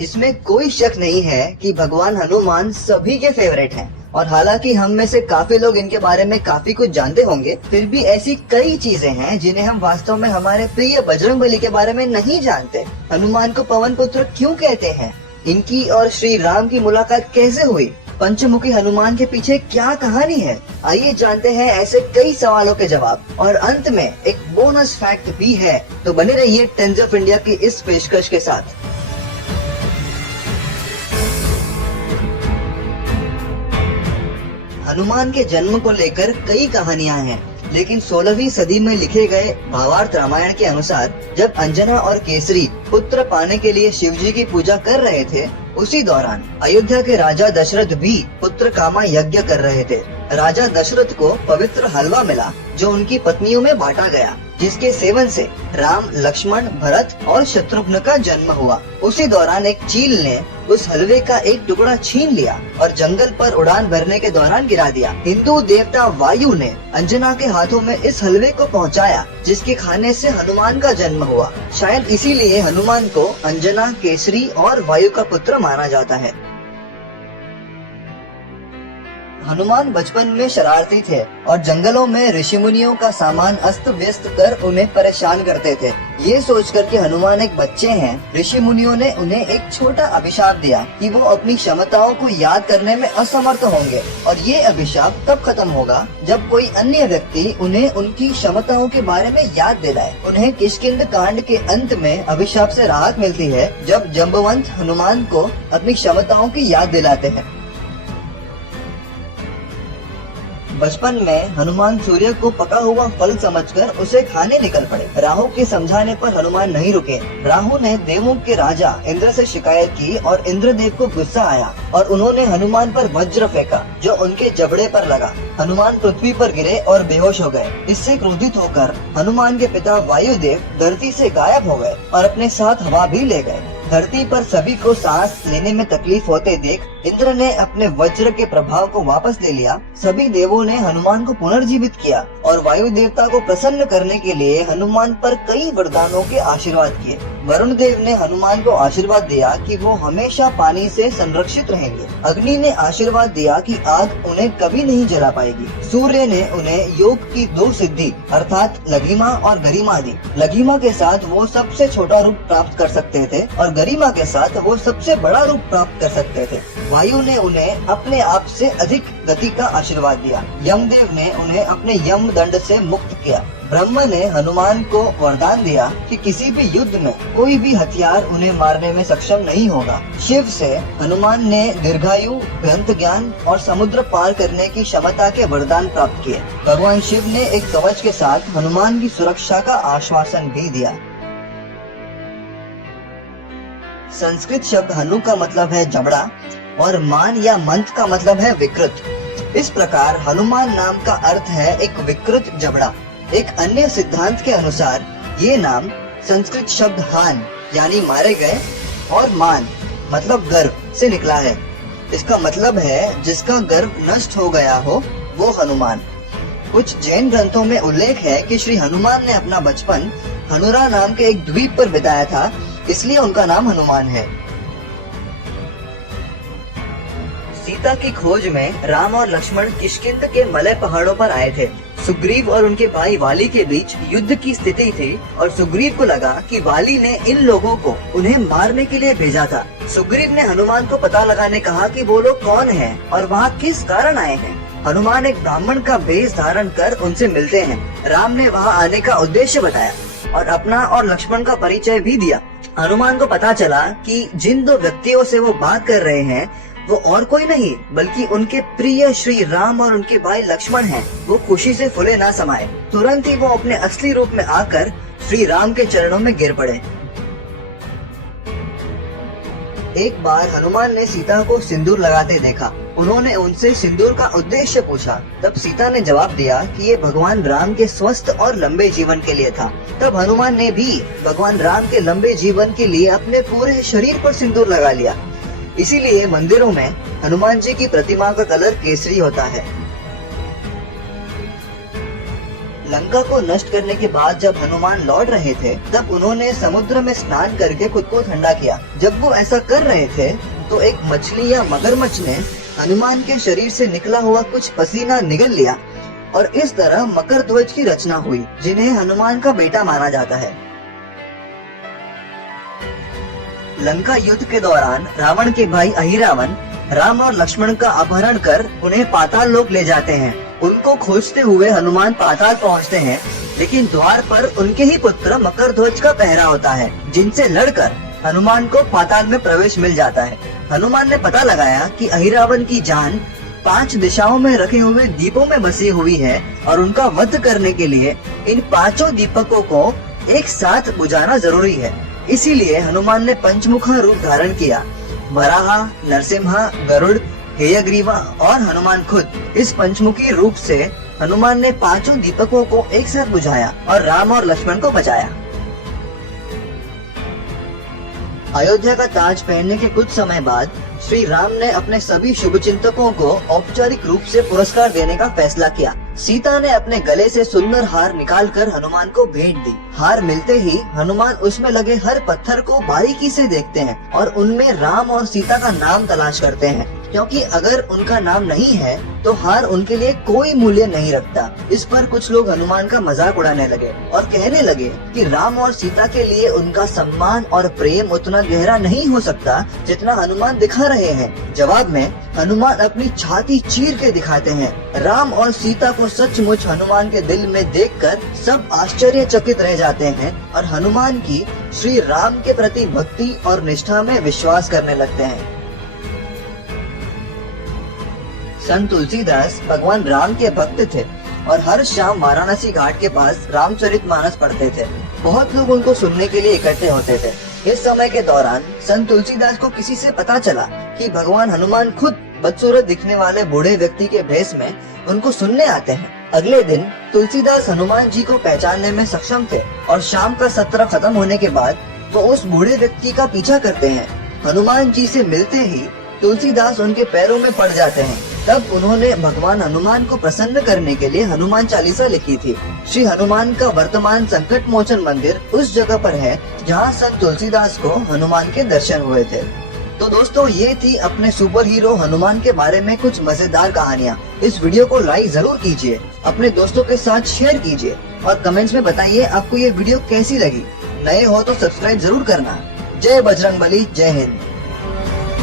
इसमें कोई शक नहीं है कि भगवान हनुमान सभी के फेवरेट हैं। और हालांकि हम में से काफी लोग इनके बारे में काफी कुछ जानते होंगे, फिर भी ऐसी कई चीजें हैं जिन्हें हम वास्तव में हमारे प्रिय बजरंगबली के बारे में नहीं जानते। हनुमान को पवन पुत्र क्यों कहते हैं? इनकी और श्री राम की मुलाकात कैसे हुई? पंचमुखी हनुमान के पीछे क्या कहानी है? आइए जानते हैं ऐसे कई सवालों के जवाब। और अंत में एक बोनस फैक्ट भी है, तो बने रहिए टाइम्स ऑफ इंडिया की इस पेशकश के साथ। हनुमान के जन्म को लेकर कई कहानियां हैं, लेकिन 16वीं सदी में लिखे गए भावार्थ रामायण के अनुसार जब अंजना और केसरी पुत्र पाने के लिए शिव जी की पूजा कर रहे थे, उसी दौरान अयोध्या के राजा दशरथ भी पुत्र कामा यज्ञ कर रहे थे। राजा दशरथ को पवित्र हलवा मिला जो उनकी पत्नियों में बांटा गया, जिसके सेवन से राम, लक्ष्मण, भरत और शत्रुघ्न का जन्म हुआ। उसी दौरान एक चील ने उस हलवे का एक टुकड़ा छीन लिया और जंगल पर उड़ान भरने के दौरान गिरा दिया। हिंदू देवता वायु ने अंजना के हाथों में इस हलवे को पहुंचाया, जिसके खाने से हनुमान का जन्म हुआ। शायद इसीलिए हनुमान को अंजना, केसरी और वायु का पुत्र माना जाता है। हनुमान बचपन में शरारती थे और जंगलों में ऋषि मुनियों का सामान अस्त व्यस्त कर उन्हें परेशान करते थे। ये सोचकर कि हनुमान एक बच्चे हैं, ऋषि मुनियों ने उन्हें एक छोटा अभिशाप दिया कि वो अपनी क्षमताओं को याद करने में असमर्थ होंगे। और ये अभिशाप तब खत्म होगा जब कोई अन्य व्यक्ति उन्हें उनकी क्षमताओं के बारे में याद दिलाए। उन्हें किष्किंध कांड के अंत में अभिशाप से राहत मिलती है जब जंबवंत हनुमान को अपनी क्षमताओं की याद दिलाते हैं। बचपन में हनुमान सूर्य को पका हुआ फल समझकर उसे खाने निकल पड़े। राहु के समझाने पर हनुमान नहीं रुके। राहु ने देवों के राजा इंद्र से शिकायत की और इंद्रदेव को गुस्सा आया और उन्होंने हनुमान पर वज्र फेंका जो उनके जबड़े पर लगा। हनुमान पृथ्वी पर गिरे और बेहोश हो गए। इससे क्रोधित होकर हनुमान के पिता वायुदेव धरती से गायब हो गए और अपने साथ हवा भी ले गए। धरती पर सभी को सांस लेने में तकलीफ होते देख इंद्र ने अपने वज्र के प्रभाव को वापस ले लिया। सभी देवों ने हनुमान को पुनर्जीवित किया और वायु देवता को प्रसन्न करने के लिए हनुमान पर कई वरदानों के आशीर्वाद किए। वरुण देव ने हनुमान को आशीर्वाद दिया कि वो हमेशा पानी से संरक्षित रहेंगे। अग्नि ने आशीर्वाद दिया कि आग उन्हें कभी नहीं जला पाएगी। सूर्य ने उन्हें योग की 2 सिद्धि अर्थात लघिमा और गरिमा दी। लघिमा के साथ वो सबसे छोटा रूप प्राप्त कर सकते थे और गरिमा के साथ वो सबसे बड़ा रूप प्राप्त कर सकते थे। वायु ने उन्हें अपने आप से अधिक गति का आशीर्वाद दिया। यमदेव ने उन्हें अपने यम दंड से मुक्त किया। ब्रह्मा ने हनुमान को वरदान दिया कि किसी भी युद्ध में कोई भी हथियार उन्हें मारने में सक्षम नहीं होगा। शिव से हनुमान ने दीर्घायु, ग्रंथ ज्ञान और समुद्र पार करने की क्षमता के वरदान प्राप्त किए। भगवान शिव ने एक कवच के साथ हनुमान की सुरक्षा का आश्वासन भी दिया। संस्कृत शब्द हनु का मतलब है जबड़ा और मान या मंत का मतलब है विकृत। इस प्रकार हनुमान नाम का अर्थ है एक विकृत जबड़ा। एक अन्य सिद्धांत के अनुसार ये नाम संस्कृत शब्द हान यानी मारे गए और मान मतलब गर्व से निकला है। इसका मतलब है जिसका गर्व नष्ट हो गया हो वो हनुमान। कुछ जैन ग्रंथों में उल्लेख है कि श्री हनुमान ने अपना बचपन हनुरा नाम के एक द्वीप पर बिताया था, इसलिए उनका नाम हनुमान है। सीता की खोज में राम और लक्ष्मण किष्किंध के मलय पहाड़ों पर आए थे। सुग्रीव और उनके भाई वाली के बीच युद्ध की स्थिति थी और सुग्रीव को लगा कि वाली ने इन लोगों को उन्हें मारने के लिए भेजा था। सुग्रीव ने हनुमान को पता लगाने कहा कि वो लोग कौन हैं और वहाँ किस कारण आए हैं। हनुमान एक ब्राह्मण का वेश धारण कर उनसे मिलते हैं। राम ने वहाँ आने का उद्देश्य बताया और अपना और लक्ष्मण का परिचय भी दिया। हनुमान को पता चला कि जिन 2 व्यक्तियों से वो बात कर रहे हैं वो और कोई नहीं बल्कि उनके प्रिय श्री राम और उनके भाई लक्ष्मण हैं। वो खुशी से फूले ना समाये। तुरंत ही वो अपने असली रूप में आकर श्री राम के चरणों में गिर पड़े। एक बार हनुमान ने सीता को सिंदूर लगाते देखा। उन्होंने उनसे सिंदूर का उद्देश्य पूछा। तब सीता ने जवाब दिया कि ये भगवान राम के स्वस्थ और लंबे जीवन के लिए था। तब हनुमान ने भी भगवान राम के लंबे जीवन के लिए अपने पूरे शरीर पर सिंदूर लगा लिया। इसीलिए मंदिरों में हनुमान जी की प्रतिमा का कलर केसरी होता है। लंका को नष्ट करने के बाद जब हनुमान लौट रहे थे तब उन्होंने समुद्र में स्नान करके खुद को ठंडा किया। जब वो ऐसा कर रहे थे तो एक मछली या मगरमच्छ ने हनुमान के शरीर से निकला हुआ कुछ पसीना निगल लिया और इस तरह मकर ध्वज की रचना हुई, जिन्हें हनुमान का बेटा माना जाता है। लंका युद्ध के दौरान रावण के भाई अहिरावण राम और लक्ष्मण का अपहरण कर उन्हें पाताल लोक ले जाते हैं। उनको खोजते हुए हनुमान पाताल पहुंचते हैं, लेकिन द्वार पर उनके ही पुत्र मकर ध्वज का पहरा होता है, जिनसे लड़कर हनुमान को पाताल में प्रवेश मिल जाता है। हनुमान ने पता लगाया कि अहिरावण की जान 5 दिशाओं में रखे हुए दीपों में बसी हुई है और उनका वध करने के लिए इन 5 दीपकों को एक साथ बुझाना जरूरी है। इसीलिए हनुमान ने पंचमुखा रूप धारण किया। वराहा, नरसिम्हा, गरुड़, हेयग्रीवा और हनुमान खुद, इस पंचमुखी रूप से हनुमान ने 5 दीपकों को एक साथ बुझाया और राम और लक्ष्मण को बचाया। अयोध्या का ताज पहनने के कुछ समय बाद श्री राम ने अपने सभी शुभचिंतकों को औपचारिक रूप से पुरस्कार देने का फैसला किया। सीता ने अपने गले से सुंदर हार निकालकर हनुमान को भेंट दी। हार मिलते ही हनुमान उसमें लगे हर पत्थर को बारीकी से देखते हैं और उनमें राम और सीता का नाम तलाश करते हैं, क्योंकि अगर उनका नाम नहीं है तो हार उनके लिए कोई मूल्य नहीं रखता। इस पर कुछ लोग हनुमान का मजाक उड़ाने लगे और कहने लगे कि राम और सीता के लिए उनका सम्मान और प्रेम उतना गहरा नहीं हो सकता जितना हनुमान दिखा रहे हैं। जवाब में हनुमान अपनी छाती चीर के दिखाते हैं। राम और सीता को सचमुच हनुमान के दिल में देखकर सब आश्चर्यचकित रह जाते हैं और हनुमान की श्री राम के प्रति भक्ति और निष्ठा में विश्वास करने लगते हैं। संत तुलसीदास भगवान राम के भक्त थे और हर शाम वाराणसी घाट के पास रामचरितमानस पढ़ते थे। बहुत लोग उनको सुनने के लिए इकट्ठे होते थे। इस समय के दौरान संत तुलसीदास को किसी से पता चला कि भगवान हनुमान खुद बदसूरत दिखने वाले बूढ़े व्यक्ति के भेष में उनको सुनने आते हैं। अगले दिन तुलसीदास हनुमान जी को पहचानने में सक्षम थे और शाम का सत्र खत्म होने के बाद वो उस बूढ़े व्यक्ति का पीछा करते हैं। हनुमान जी से मिलते ही तुलसीदास उनके पैरों में पड़ जाते हैं। तब उन्होंने भगवान हनुमान को प्रसन्न करने के लिए हनुमान चालीसा लिखी थी। श्री हनुमान का वर्तमान संकट मोचन मंदिर उस जगह पर है जहां संत तुलसीदास को हनुमान के दर्शन हुए थे। तो दोस्तों, ये थी अपने सुपर हीरो हनुमान के बारे में कुछ मजेदार कहानियाँ। इस वीडियो को लाइक जरूर कीजिए, अपने दोस्तों के साथ शेयर कीजिए और कमेंट्स में बताइए आपको ये वीडियो कैसी लगी। नए हो तो सब्सक्राइब जरूर करना। जय बजरंगबली, जय हिंद।